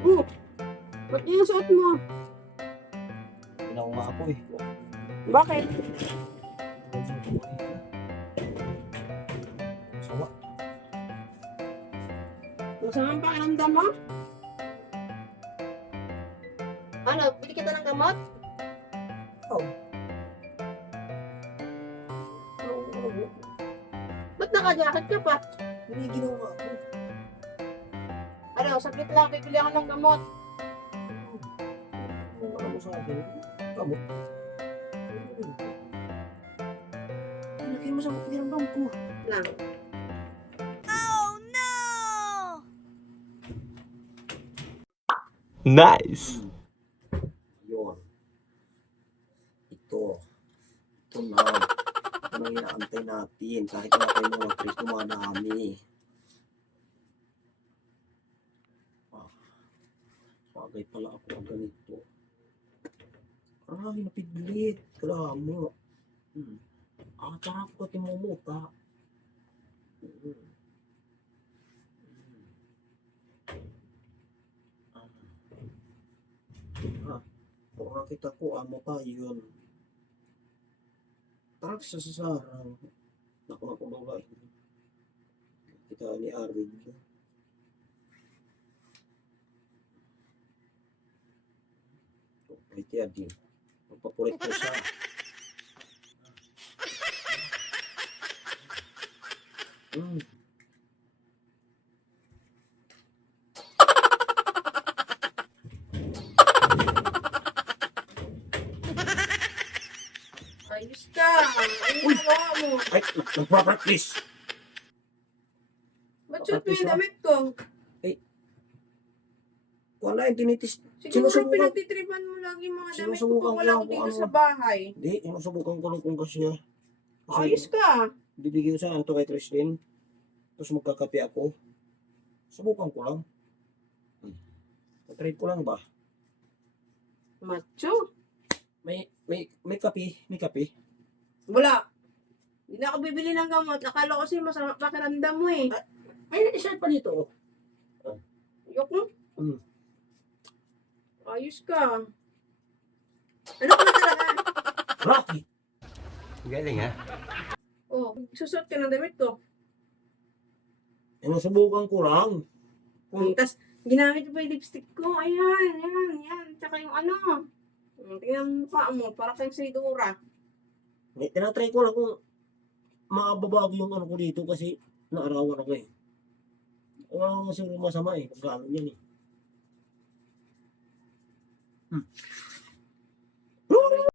Oh, ba't yung suot mo? Kailangan ko nga ako eh. Bakit? Sawa. Masama ang pakiramdam mo? Ano, bili kita ng gamot? Oh. Ba't naka-jacket ka pa? Hindi ginawa ako. Ano, saglit lang, bibili ako ng gamot. Ano mo sa akin? Kamu? Laki mo sa pakiramdam ko. Lang. Nice! Yun. Ito. Ito na. Ito na inaantay natin. Kahit na kayo mga Chris, dumadami. Bagay pala ako ang ganito. Ay, napiglit. Kala mo. Tarap ko timumuta. Kung nakita ko, amo tayo yun. Tarap sa sasarang. Naku lulay. Kita ni Arid. Ito yan din. Magpapulit ko sa... Ayos ka. Ano gawa mo? Ay, nagpa-practice. Ba't suot mo yung damit ko? Kung ano yung tinitis... Siguro Sinusubukan. pinagtitripan mo lagi mga damit ko Sinusubukan kung ko wala lang ako dito kung ano. sa bahay. Hindi, sinusubukan ko lang kung kasi... Ayos ka. Bibigyan ko sa ito kay Tristin. Tapos magkakape ako. Subukan ko lang. Trade ko lang ba? Macho. May kape. May kape. Wala. Hindi na ako bibili ng gamot. Akala ko kasi masama pakiramdam mo eh. May isa pa dito. Yok mo? Mm. Ayos ka. Ano ka na talaga? Rocky! Galing ha? Oh, susot ka ng damit ko. Sinusubukan ko lang. Tapos, ginamit ko pa yung lipstick ko. Ayan, yan. Tsaka yung ano. Tingnan mo pa mo. Para kayong saydura. Tinatry ko lang kung makababago yung ano ko dito kasi naarawan ako eh. Wala ko siguro masama eh. Pagkano yan eh.